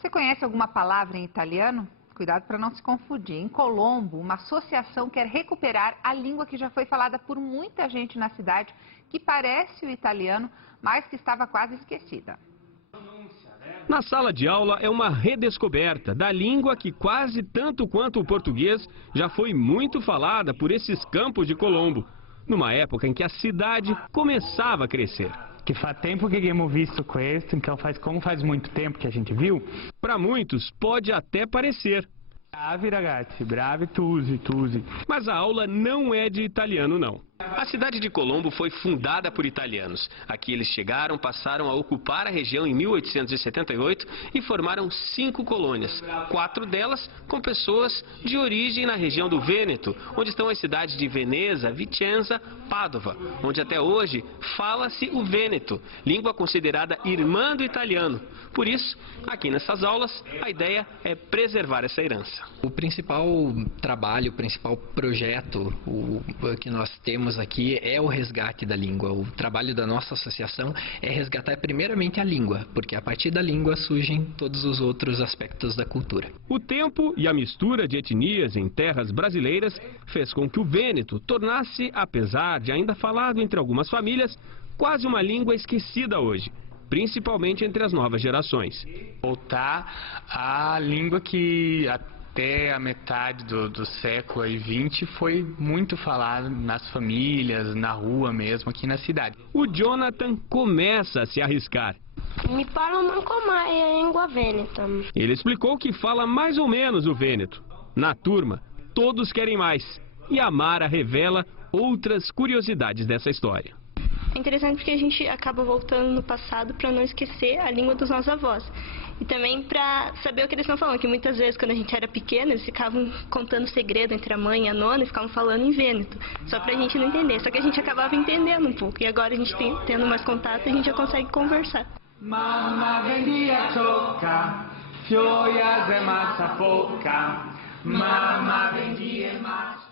Você conhece alguma palavra em italiano? Cuidado para não se confundir. Em Colombo, uma associação quer recuperar a língua que já foi falada por muita gente na cidade, que parece o italiano, mas que estava quase esquecida. Na sala de aula é uma redescoberta da língua que quase tanto quanto o português já foi muito falada por esses campos de Colombo, numa época em que a cidade começava a crescer. Que faz tempo que abbiamo visto questo, então como faz muito tempo que a gente viu. Para muitos pode até parecer. Bravi ragazzi, bravi tusi. Mas a aula não é de italiano não. A cidade de Colombo foi fundada por italianos. Aqui eles chegaram, passaram a ocupar a região em 1878 e formaram 5 colônias. 4 delas com pessoas de origem na região do Vêneto, onde estão as cidades de Veneza, Vicenza, Padova, onde até hoje fala-se o vêneto, língua considerada irmã do italiano. Por isso, aqui nessas aulas, a ideia é preservar essa herança. O principal trabalho, o principal projeto que nós temos aqui é o resgate da língua. O trabalho da nossa associação é resgatar primeiramente a língua, porque a partir da língua surgem todos os outros aspectos da cultura. O tempo e a mistura de etnias em terras brasileiras fez com que o vêneto tornasse, apesar de ainda falado entre algumas famílias, quase uma língua esquecida hoje, principalmente entre as novas gerações. Voltar à língua que até a metade do século XX foi muito falada nas famílias, na rua mesmo, aqui na cidade. O Jonathan começa a se arriscar. Mi parlo manco mai a língua vêneta. Ele explicou que fala mais ou menos o vêneto. Na turma, todos querem mais. E a Mara revela outras curiosidades dessa história. É interessante porque a gente acaba voltando no passado para não esquecer a língua dos nossos avós. E também para saber o que eles estão falando, que muitas vezes quando a gente era pequena, eles ficavam contando segredo entre a mãe e a nona e ficavam falando em vêneto, só pra gente não entender. Só que a gente acabava entendendo um pouco, e agora a gente tendo mais contato, a gente já consegue conversar. Mamma vendia ciocca, fioias e massa pouca, mamma vendia massa.